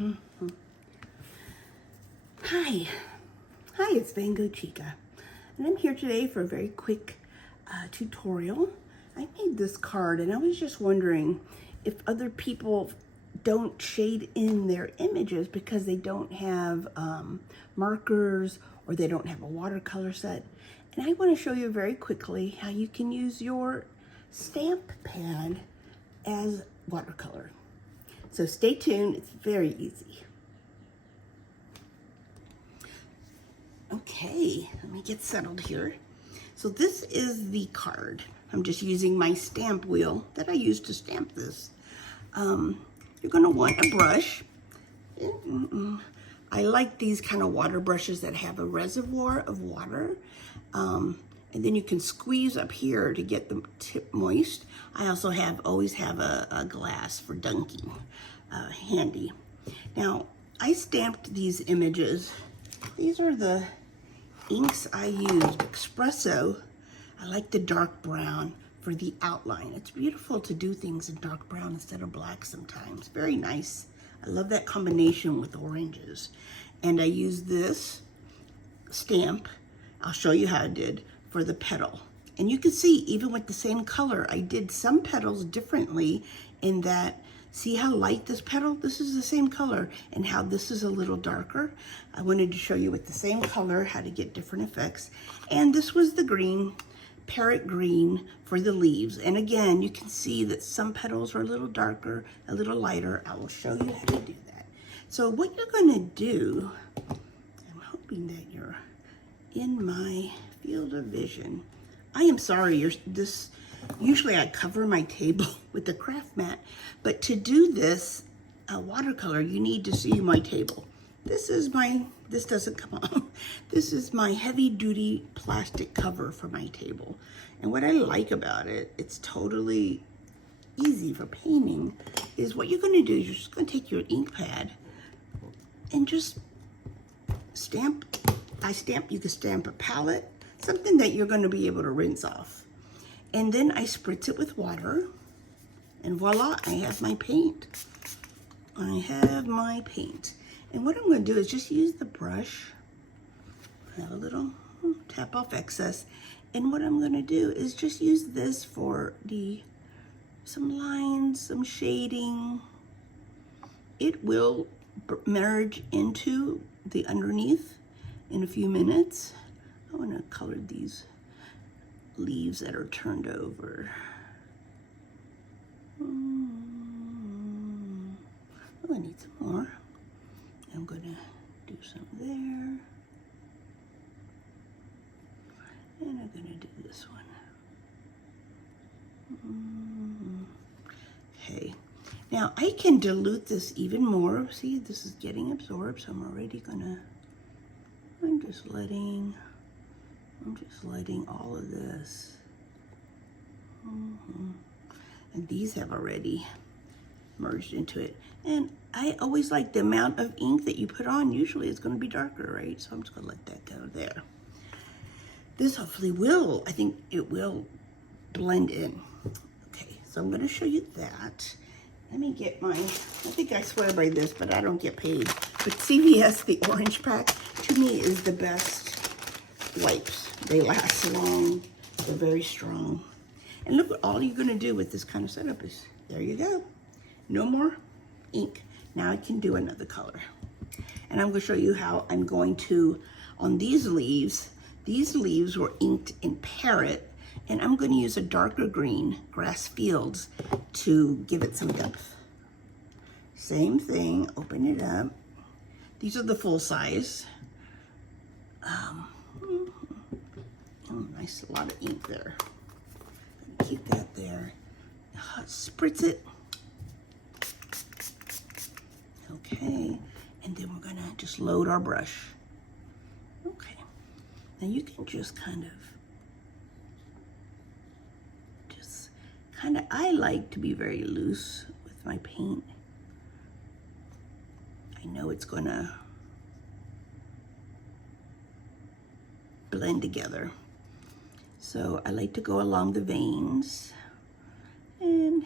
Hi, it's VanGoghChica, and I'm here today for a very quick tutorial. I made this card, and I was just wondering if other people don't shade in their images because they don't have markers or they don't have a watercolor set. And I want to show you very quickly how you can use your stamp pad as watercolor. So stay tuned, it's very easy. Okay, let me get settled here. So this is the card. I'm just using my stamp wheel that I used to stamp this. You're gonna want a brush. I like these kind of water brushes that have a reservoir of water. And then you can squeeze up here to get the tip moist. I also always have a glass for dunking handy. Now, I stamped these images. These are the inks I used. Espresso, I like the dark brown for the outline. It's beautiful to do things in dark brown instead of black sometimes. Very nice. I love that combination with oranges. And I use this stamp, I'll show you how I did, for the petal. And you can see, even with the same color, I did some petals differently in that, see how light this petal? This is the same color, and how this is a little darker. I wanted to show you with the same color how to get different effects. And this was the green, parrot green for the leaves. And again, you can see that some petals are a little darker, a little lighter. I will show you how to do that. So what you're gonna do, I'm hoping that you're in my field of vision. I am sorry, usually I cover my table with the craft mat, but to do this watercolor, you need to see my table. This doesn't come off. This is my heavy duty plastic cover for my table. And what I like about it, it's totally easy for painting, is what you're gonna do is you're just gonna take your ink pad and just stamp. You can stamp a palette, something that you're gonna be able to rinse off. And then I spritz it with water, and voila, I have my paint. And what I'm gonna do is just use the brush, have a little tap off excess. And what I'm gonna do is just use this for some lines, some shading. It will merge into the underneath in a few minutes. I wanna color these leaves that are turned over. Oh, I need some more. I'm gonna do some there. And I'm gonna do this one. Okay. Now I can dilute this even more. See, this is getting absorbed, so I'm just letting all of this. And these have already merged into it. And I always like the amount of ink that you put on. Usually it's going to be darker, right? So I'm just going to let that go there. This hopefully I think it will blend in. Okay, so I'm going to show you that. Let me get I think I swear by this, but I don't get paid. But CVS, the orange pack, to me is the best wipes. They last long, they're very strong. And look what all you're gonna do with this kind of setup is, there you go. No more ink. Now I can do another color. And I'm gonna show you how I'm going to, on these leaves were inked in Parrot, and I'm gonna use a darker green, Grass Fields, to give it some depth. Same thing, open it up. These are the full size. Nice, a lot of ink there. Keep that there. Spritz it. Okay, and then we're gonna just load our brush. Okay, now you can just I like to be very loose with my paint. I know it's gonna blend together. So I like to go along the veins and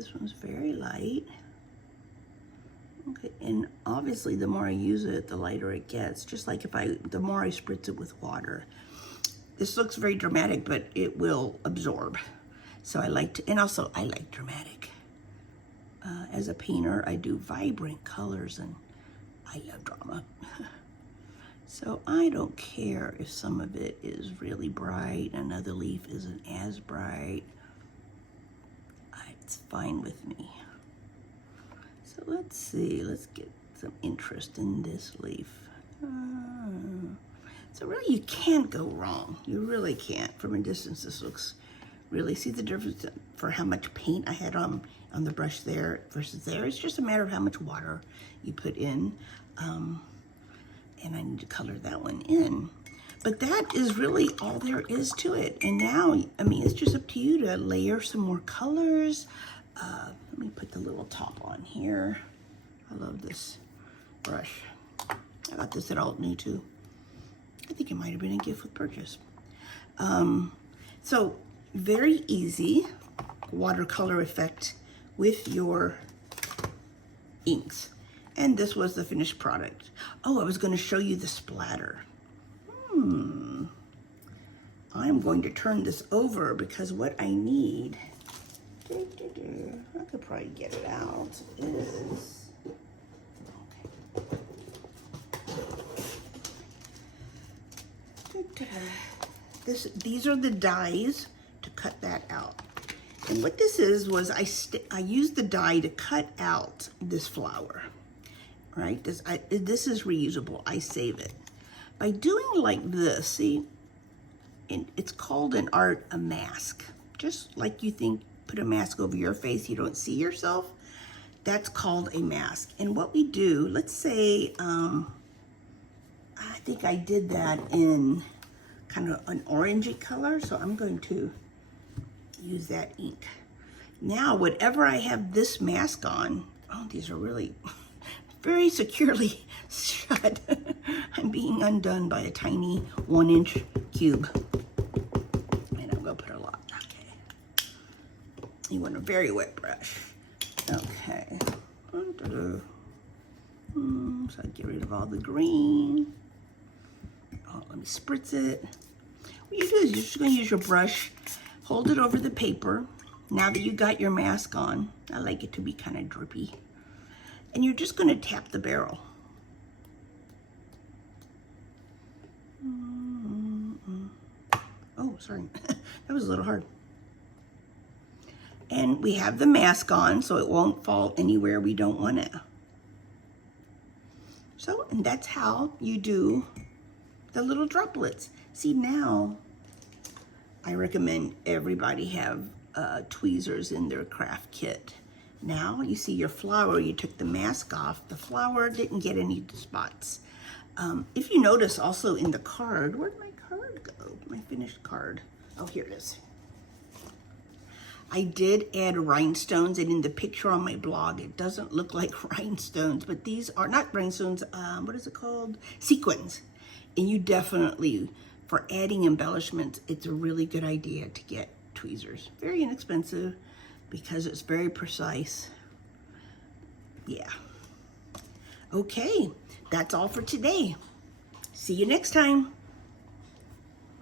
this one's very light. Okay, and obviously the more I use it, the lighter it gets. Just like the more I spritz it with water. This looks very dramatic, but it will absorb. So I like to, and also I like dramatic. As a painter, I do vibrant colors and I love drama. So I don't care if some of it is really bright, another leaf isn't as bright. It's fine with me. So let's see, let's get some interest in this leaf. So really you can't go wrong. You really can't. From a distance, this looks really, see the difference for how much paint I had on the brush there versus there. It's just a matter of how much water you put in. And I need to color that one in. But that is really all there is to it. And now, I mean, it's just up to you to layer some more colors. Let me put the little top on here. I love this brush. I got this at Alt New too. I think it might have been a gift with purchase. So very easy watercolor effect with your inks. And this was the finished product. Oh, I was going to show you the splatter. I'm going to turn this over because what I need, I could probably get it out, is, these are the dies to cut that out. And what this is was I used the die to cut out this flower, right? This is reusable. I save it. By doing like this, see, it's called in art a mask. Just like you think, put a mask over your face, you don't see yourself. That's called a mask. And what we do, let's say, I think I did that in kind of an orangey color, so I'm going to use that ink. Now, whatever I have this mask on, oh, these are really very securely shut. I'm being undone by a tiny 1-inch cube. And I'm gonna put a lot, okay. You want a very wet brush. Okay. So I get rid of all the green. Oh, let me spritz it. What you do is you're just gonna use your brush, hold it over the paper. Now that you got your mask on, I like it to be kind of drippy. And you're just gonna tap the barrel. Oh, sorry, that was a little hard. And we have the mask on so it won't fall anywhere we don't want it. So, and that's how you do the little droplets. See, now I recommend everybody have tweezers in their craft kit. Now you see your flower, you took the mask off. The flower didn't get any spots. If you notice also in the card, where'd my card go? My finished card. Oh, here it is. I did add rhinestones, and in the picture on my blog, it doesn't look like rhinestones, but these are not rhinestones, what is it called? Sequins. And you definitely, for adding embellishments, it's a really good idea to get tweezers. Very inexpensive because it's very precise. Yeah. Okay, that's all for today. See you next time.